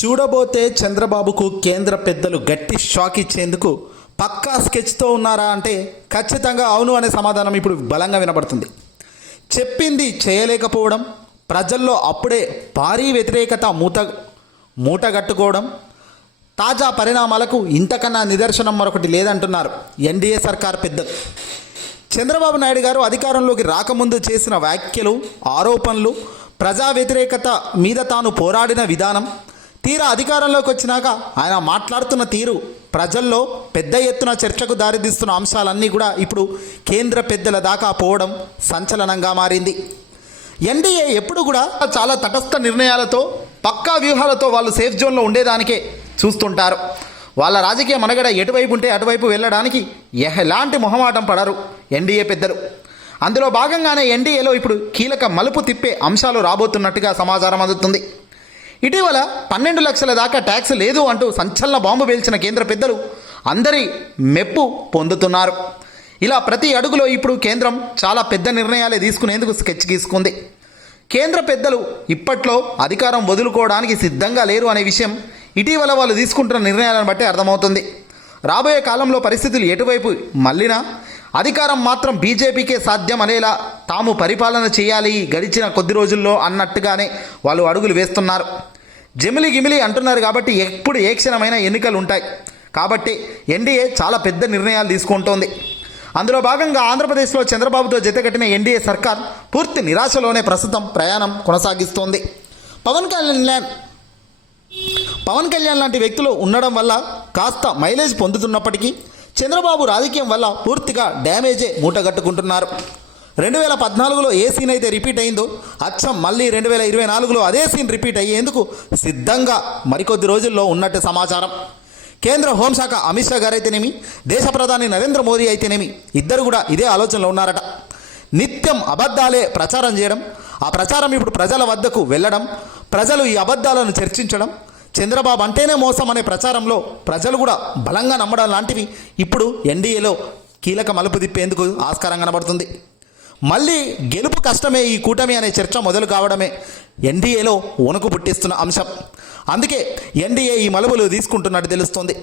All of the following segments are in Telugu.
చూడబోతే చంద్రబాబుకు కేంద్ర పెద్దలు గట్టి షాక్ ఇచ్చేందుకు పక్కా స్కెచ్తో ఉన్నారా అంటే ఖచ్చితంగా అవును అనే సమాధానం ఇప్పుడు బలంగా వినబడుతుంది. చెప్పింది చేయలేకపోవడం ప్రజల్లో అప్పుడే భారీ వ్యతిరేకత మూత మూటగట్టుకోవడం తాజా పరిణామాలకు ఇంతకన్నా నిదర్శనం మరొకటి లేదంటున్నారు ఎన్డీఏ సర్కార్ పెద్దలు. చంద్రబాబు నాయుడు గారు అధికారంలోకి రాకముందు చేసిన వ్యాఖ్యలు ఆరోపణలు ప్రజా వ్యతిరేకత మీద తాను పోరాడిన విధానం తీరా అధికారంలోకి వచ్చినాక ఆయన మాట్లాడుతున్న తీరు ప్రజల్లో పెద్ద ఎత్తున చర్చకు దారితీస్తున్న అంశాలన్నీ కూడా ఇప్పుడు కేంద్ర పెద్దల దాకా పోవడం సంచలనంగా మారింది. ఎన్డీఏ ఎప్పుడు కూడా చాలా తటస్థ నిర్ణయాలతో పక్కా వ్యూహాలతో వాళ్ళు సేఫ్ జోన్లో ఉండేదానికే చూస్తుంటారు. వాళ్ళ రాజకీయ మనగడ ఎటువైపు ఉంటే అటువైపు వెళ్ళడానికి ఎలాంటి మొహమాటం పడరు ఎన్డీఏ పెద్దలు. అందులో భాగంగానే ఎన్డీఏలో ఇప్పుడు కీలక మలుపు తిప్పే అంశాలు రాబోతున్నట్టుగా సమాచారం అందుతుంది. ఇటీవల పన్నెండు లక్షల దాకా ట్యాక్స్ లేదు అంటూ సంచలన బాంబు పేల్చిన కేంద్ర పెద్దలు అందరి మెప్పు పొందుతున్నారు. ఇలా ప్రతి అడుగులో ఇప్పుడు కేంద్రం చాలా పెద్ద నిర్ణయాలే తీసుకునేందుకు స్కెచ్ గీసుకుంది. కేంద్ర పెద్దలు ఇప్పట్లో అధికారం వదులుకోవడానికి సిద్ధంగా లేరు అనే విషయం ఇటీవల వాళ్ళు తీసుకుంటున్న నిర్ణయాలను బట్టి అర్థమవుతుంది. రాబోయే కాలంలో పరిస్థితులు ఎటువైపు మళ్ళినా అధికారం మాత్రం బీజేపీకే సాధ్యం అనేలా తాము పరిపాలన చేయాలి గడిచిన కొద్ది రోజుల్లో అన్నట్టుగానే వాళ్ళు అడుగులు వేస్తున్నారు. జమిలి గిమిలి అంటున్నారు కాబట్టి ఎప్పుడు ఏ క్షణమైన ఎన్నికలు ఉంటాయి. కాబట్టి ఎన్డీఏ చాలా పెద్ద నిర్ణయాలు తీసుకుంటోంది. అందులో భాగంగా ఆంధ్రప్రదేశ్లో చంద్రబాబుతో జతకట్టిన ఎన్డీఏ సర్కార్ పూర్తి నిరాశలోనే ప్రస్తుతం ప్రయాణం కొనసాగిస్తోంది. పవన్ కళ్యాణ్ పవన్ కళ్యాణ్ లాంటి వ్యక్తులు ఉండడం వల్ల కాస్త మైలేజ్ పొందుతున్నప్పటికీ చంద్రబాబు రాజకీయం వల్ల పూర్తిగా డ్యామేజే మూటగట్టుకుంటున్నారు. రెండు వేల పద్నాలుగులో ఏ సీన్ అయితే రిపీట్ అయిందో అచ్చం మళ్ళీ రెండు వేల ఇరవై నాలుగులో అదే సీన్ రిపీట్ అయ్యేందుకు సిద్ధంగా మరికొద్ది రోజుల్లో ఉన్నట్టు సమాచారం. కేంద్ర హోంశాఖ అమిత్ షా గారైతేనేమి దేశ ప్రధాని నరేంద్ర మోదీ అయితేనేమి ఇద్దరు కూడా ఇదే ఆలోచనలో ఉన్నారట. నిత్యం అబద్ధాలే ప్రచారం చేయడం ఆ ప్రచారం ఇప్పుడు ప్రజల వద్దకు వెళ్ళడం ప్రజలు ఈ అబద్ధాలను చర్చించడం చంద్రబాబు అంటేనే మోసం అనే ప్రచారంలో ప్రజలు కూడా బలంగా నమ్మడం లాంటివి ఇప్పుడు ఎన్డీఏలో కీలక మలుపు తిప్పేందుకు ఆస్కారం కనబడుతుంది. మళ్ళీ గెలుపు కష్టమే ఈ కూటమి అనే చర్చ మొదలు కావడమే. ఎన్డీఏలో వణుకు పుట్టిస్తున్న అంశం. అందుకే ఎన్డీఏ ఈ మలుపులు తీసుకుంటున్నట్టు తెలుస్తోంది.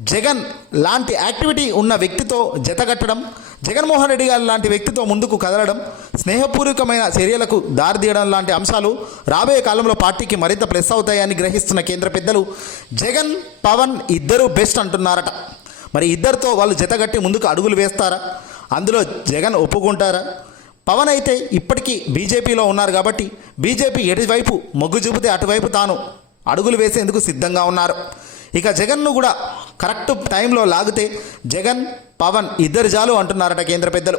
జగన్ లాంటి యాక్టివిటీ ఉన్న వ్యక్తితో జతగట్టడం జగన్మోహన్ రెడ్డి గారు లాంటి వ్యక్తితో ముందుకు కదలడం స్నేహపూర్వకమైన చర్యలకు దారితీయడం లాంటి అంశాలు రాబోయే కాలంలో పార్టీకి మరింత ప్లస్ అవుతాయని గ్రహిస్తున్న కేంద్ర పెద్దలు జగన్ పవన్ ఇద్దరు బెస్ట్ అంటున్నారట. మరి ఇద్దరితో వాళ్ళు జతగట్టి ముందుకు అడుగులు వేస్తారా? అందులో జగన్ ఒప్పుకుంటారా? పవన్ అయితే ఇప్పటికీ బీజేపీలో ఉన్నారు కాబట్టి బీజేపీ ఎటువైపు మొగ్గు చూపితే అటువైపు తాను అడుగులు వేసేందుకు సిద్ధంగా ఉన్నారు. ఇక జగన్ను కూడా కరెక్ట్ టైంలో లాగితే జగన్ పవన్ ఇద్దరు జాలు అంటున్నారట కేంద్ర పెద్దలు.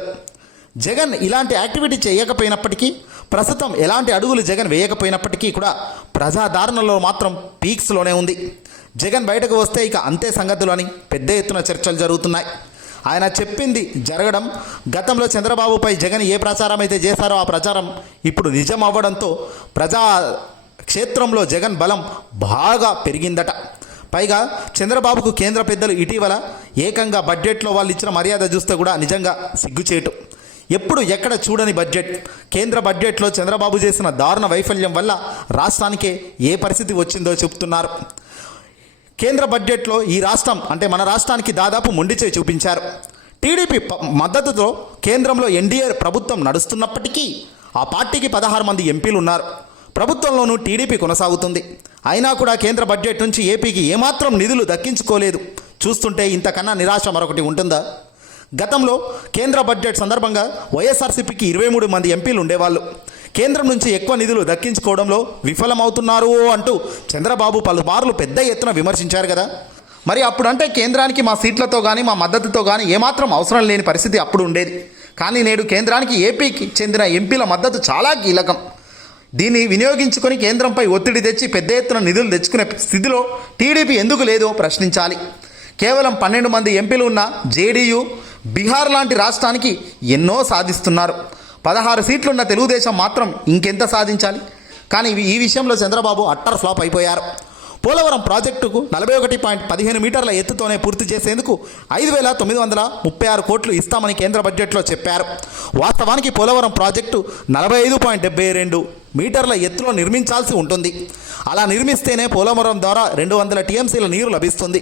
జగన్ ఇలాంటి యాక్టివిటీ చేయకపోయినప్పటికీ ప్రస్తుతం ఎలాంటి అడుగులు జగన్ వేయకపోయినప్పటికీ కూడా ప్రజాదారణలో మాత్రం పీక్స్లోనే ఉంది. జగన్ బయటకు వస్తే ఇక అంతే సంగతులు అని పెద్ద ఎత్తున చర్చలు జరుగుతున్నాయి. ఆయన చెప్పింది జరగడం. గతంలో చంద్రబాబుపై జగన్ ఏ ప్రచారం అయితే చేశారో ఆ ప్రచారం ఇప్పుడు నిజం అవ్వడంతో ప్రజా క్షేత్రంలో జగన్ బలం బాగా పెరిగిందట. పైగా చంద్రబాబుకు కేంద్ర పెద్దలు ఇటీవల ఏకంగా బడ్జెట్లో వాళ్ళు ఇచ్చిన మర్యాద చూస్తే కూడా నిజంగా సిగ్గుచేటు. ఎప్పుడు ఎక్కడ చూడని బడ్జెట్. కేంద్ర బడ్జెట్లో చంద్రబాబు చేసిన దారుణ వైఫల్యం వల్ల రాష్ట్రానికే ఏ పరిస్థితి వచ్చిందో చెబుతున్నారు కేంద్ర బడ్జెట్లో ఈ రాష్ట్రం అంటే మన రాష్ట్రానికి దాదాపు మొండిచే చూపించారు. టీడీపీ మద్దతుతో కేంద్రంలో ఎన్డీఏ ప్రభుత్వం నడుస్తున్నప్పటికీ ఆ పార్టీకి పదహారు మంది ఎంపీలు ఉన్నారు ప్రభుత్వంలోనూ టీడీపీ కొనసాగుతుంది. అయినా కూడా కేంద్ర బడ్జెట్ నుంచి ఏపీకి ఏమాత్రం నిధులు దక్కించుకోలేదు. చూస్తుంటే ఇంతకన్నా నిరాశ మరొకటి ఉంటుందా? గతంలో కేంద్ర బడ్జెట్ సందర్భంగా వైఎస్ఆర్సీపీకి ఇరవై మూడు మంది ఎంపీలు ఉండేవాళ్ళు. కేంద్రం నుంచి ఎక్కువ నిధులు దక్కించుకోవడంలో విఫలమవుతున్నారు అంటూ చంద్రబాబు పలుమార్లు పెద్ద ఎత్తున విమర్శించారు కదా. మరి అప్పుడంటే కేంద్రానికి మా సీట్లతో కానీ మా మద్దతుతో కానీ ఏమాత్రం అవసరం లేని పరిస్థితి అప్పుడు ఉండేది. కానీ నేడు కేంద్రానికి ఏపీకి చెందిన ఎంపీల మద్దతు చాలా కీలకం. దీన్ని వినియోగించుకొని కేంద్రంపై ఒత్తిడి తెచ్చి పెద్ద ఎత్తున నిధులు తెచ్చుకునే స్థితిలో టీడీపీ ఎందుకు లేదో ప్రశ్నించాలి. కేవలం పన్నెండు మంది ఎంపీలు ఉన్న జేడీయూ బీహార్ లాంటి రాష్ట్రానికి ఎన్నో సాధిస్తున్నారు. పదహారు సీట్లున్న తెలుగుదేశం మాత్రం ఇంకెంత సాధించాలి? కానీ ఈ విషయంలో చంద్రబాబు అట్టర్ ఫ్లాప్ అయిపోయారు. పోలవరం ప్రాజెక్టుకు నలభై ఒకటి పాయింట్ పదిహేను మీటర్ల ఎత్తుతోనే పూర్తి చేసేందుకు ఐదు వేల తొమ్మిది వందల ముప్పై ఆరు కోట్లు ఇస్తామని కేంద్ర బడ్జెట్లో చెప్పారు. వాస్తవానికి పోలవరం ప్రాజెక్టు నలభై ఐదు పాయింట్ డెబ్బై రెండు మీటర్ల ఎత్తులో నిర్మించాల్సి ఉంటుంది. అలా నిర్మిస్తేనే పోలవరం ద్వారా రెండు వందల టీఎంసీల నీరు లభిస్తుంది.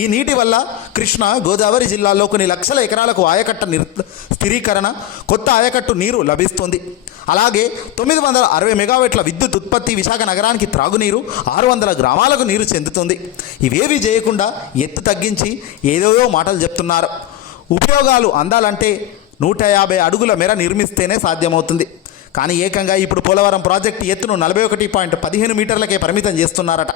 ఈ నీటి వల్ల కృష్ణ గోదావరి జిల్లాల్లో కొన్ని లక్షల ఎకరాలకు ఆయకట్ట నిర్ స్థిరీకరణ కొత్త ఆయకట్టు నీరు లభిస్తుంది. అలాగే తొమ్మిది వందల అరవై మెగావెట్ల విద్యుత్ ఉత్పత్తి విశాఖ నగరానికి త్రాగునీరు ఆరు వందల గ్రామాలకు నీరు చెందుతుంది. ఇవేవి చేయకుండా ఎత్తు తగ్గించి ఏదేదో మాటలు చెప్తున్నారు. ఉపయోగాలు అందాలంటే నూట యాభై అడుగుల మేర నిర్మిస్తేనే సాధ్యమవుతుంది. కానీ ఏకంగా ఇప్పుడు పోలవరం ప్రాజెక్టు ఎత్తును నలభై ఒకటి పాయింట్ పదిహేను మీటర్లకే పరిమితం చేస్తున్నారట.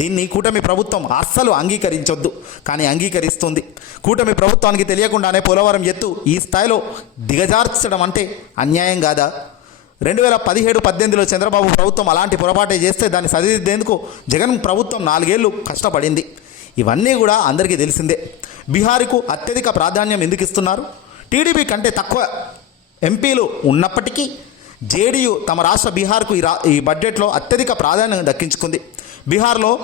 దీన్ని కూటమి ప్రభుత్వం అస్సలు అంగీకరించొద్దు కానీ అంగీకరిస్తుంది. కూటమి ప్రభుత్వానికి తెలియకుండానే పోలవరం ఎత్తు ఈ స్థాయిలో దిగజార్చడం అంటే అన్యాయం కాదా? రెండు వేల పదిహేడు పద్దెనిమిదిలో చంద్రబాబు ప్రభుత్వం అలాంటి పొరపాటే చేస్తే దాన్ని సరిదిద్దేందుకు జగన్ ప్రభుత్వం నాలుగేళ్ళు కష్టపడింది. ఇవన్నీ కూడా అందరికీ తెలిసిందే. బీహార్కు అత్యధిక ప్రాధాన్యం ఎందుకు ఇస్తున్నారు? టీడీపీ కంటే తక్కువ ఎంపీలు ఉన్నప్పటికీ జేడీయూ తమ రాష్ట్ర బీహార్కు ఈ రా ఈ బడ్జెట్లో అత్యధిక ప్రాధాన్యం దక్కించుకుంది. బీహార్లో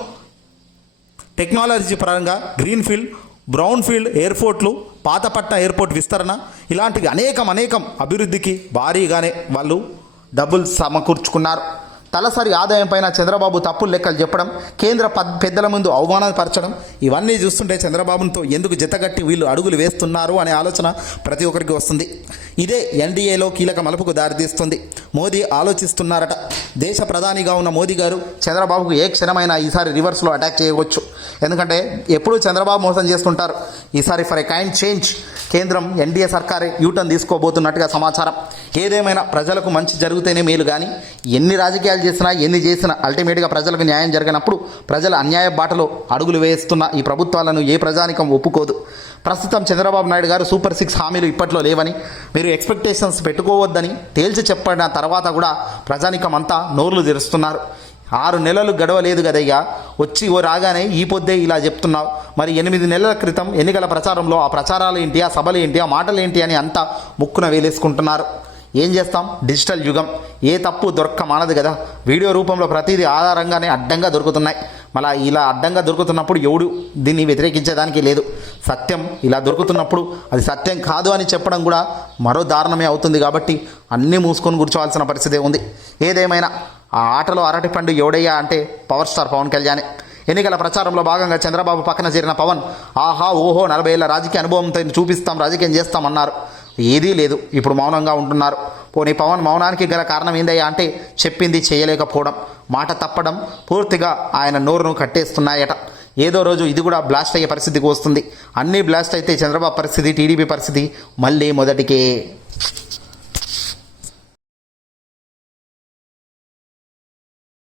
టెక్నాలజీ పరంగా గ్రీన్ఫీల్డ్ బ్రౌన్ ఫీల్డ్ ఎయిర్పోర్ట్లు పాతపట్న ఎయిర్పోర్ట్ విస్తరణ ఇలాంటివి అనేకం అనేకం అభివృద్ధికి భారీగానే వాళ్ళు డబ్బులు సమకూర్చుకున్నారు. తలసరి ఆదాయం పైన చంద్రబాబు తప్పులు లెక్కలు చెప్పడం కేంద్ర పద్ పెద్దల ముందు అవమానపరచడం ఇవన్నీ చూస్తుంటే చంద్రబాబుతో ఎందుకు జతగట్టి వీళ్ళు అడుగులు వేస్తున్నారు అనే ఆలోచన ప్రతి ఒక్కరికి వస్తుంది. ఇదే ఎన్డీఏలో కీలక మలుపుకు దారితీస్తుంది. మోదీ ఆలోచిస్తున్నారట. దేశ ప్రధానిగా ఉన్న మోదీ గారు చంద్రబాబుకు ఏ క్షణమైనా ఈసారి రివర్స్లో అటాక్ చేయవచ్చు. ఎందుకంటే ఎప్పుడూ చంద్రబాబు మోసం చేస్తుంటారు. ఈసారి ఫర్ ఏ కైండ్ చేంజ్ కేంద్రం ఎన్డీఏ సర్కారే యూటర్న్ తీసుకోబోతున్నట్టుగా సమాచారం. ఏదేమైనా ప్రజలకు మంచి జరిగితేనే మేలు కానీ ఎన్ని రాజకీయాలు చేసినా ఎన్ని చేసినా అల్టిమేట్గా ప్రజలకు న్యాయం జరగనప్పుడు ప్రజల అన్యాయ బాటలో అడుగులు వేస్తున్న ఈ ప్రభుత్వాలను ఏ ప్రజానికం ఒప్పుకోదు. ప్రస్తుతం చంద్రబాబు నాయుడు గారు సూపర్ సిక్స్ హామీలు ఇప్పట్లో లేవని మీరు ఎక్స్పెక్టేషన్స్ పెట్టుకోవద్దని తేల్చి చెప్పిన తర్వాత కూడా ప్రజానికం అంతా నోర్లు తెరుస్తున్నారు. ఆరు నెలలు గడవలేదు కదయ్యా. వచ్చి ఓ రాగానే ఈ పొద్దే ఇలా చెప్తున్నావు. మరి ఎనిమిది నెలల క్రితం ఎన్నికల ప్రచారంలో ఆ ప్రచారాలు ఏంటి ఆ సభలు ఏంటి ఆ మాటలు ఏంటి అని అంతా ముక్కున వేలేసుకుంటున్నారు. ఏం చేస్తాం? డిజిటల్ యుగం. ఏ తప్పు దొరక్క మానదు కదా. వీడియో రూపంలో ప్రతిదీ ఆధారంగానే అడ్డంగా దొరుకుతున్నాయి. మళ్ళీ ఇలా అడ్డంగా దొరుకుతున్నప్పుడు ఎవడు దీన్ని వ్యతిరేకించేదానికి లేదు. సత్యం ఇలా దొరుకుతున్నప్పుడు అది సత్యం కాదు అని చెప్పడం కూడా మరో దారుణమే అవుతుంది కాబట్టి అన్నీ మూసుకొని కూర్చోవాల్సిన పరిస్థితి ఉంది. ఏదేమైనా ఆ ఆటలో అరటిపండు ఎవడయ్యా అంటే పవర్ స్టార్ పవన్ కళ్యాణే. ఎన్నికల ప్రచారంలో భాగంగా చంద్రబాబు పక్కన చేరిన పవన్ ఆహా ఓహో నలభై ఏళ్ళ రాజకీయ అనుభవంతో చూపిస్తాం రాజకీయం చేస్తామన్నారు ఏదీ లేదు. ఇప్పుడు మౌనంగా ఉంటున్నారు. పోనీ పవన్ మౌనానికి గల కారణం ఏందయ్యా అంటే చెప్పింది చేయలేకపోవడం. మాట తప్పడం పూర్తిగా ఆయన నోరును కట్టేస్తున్నాయట. ఏదో రోజు ఇది కూడా బ్లాస్ట్ అయ్యే పరిస్థితికి వస్తుంది. అన్నీ బ్లాస్ట్ అయితే చంద్రబాబు పరిస్థితి టీడీపీ పరిస్థితి మళ్ళీ మొదటికే.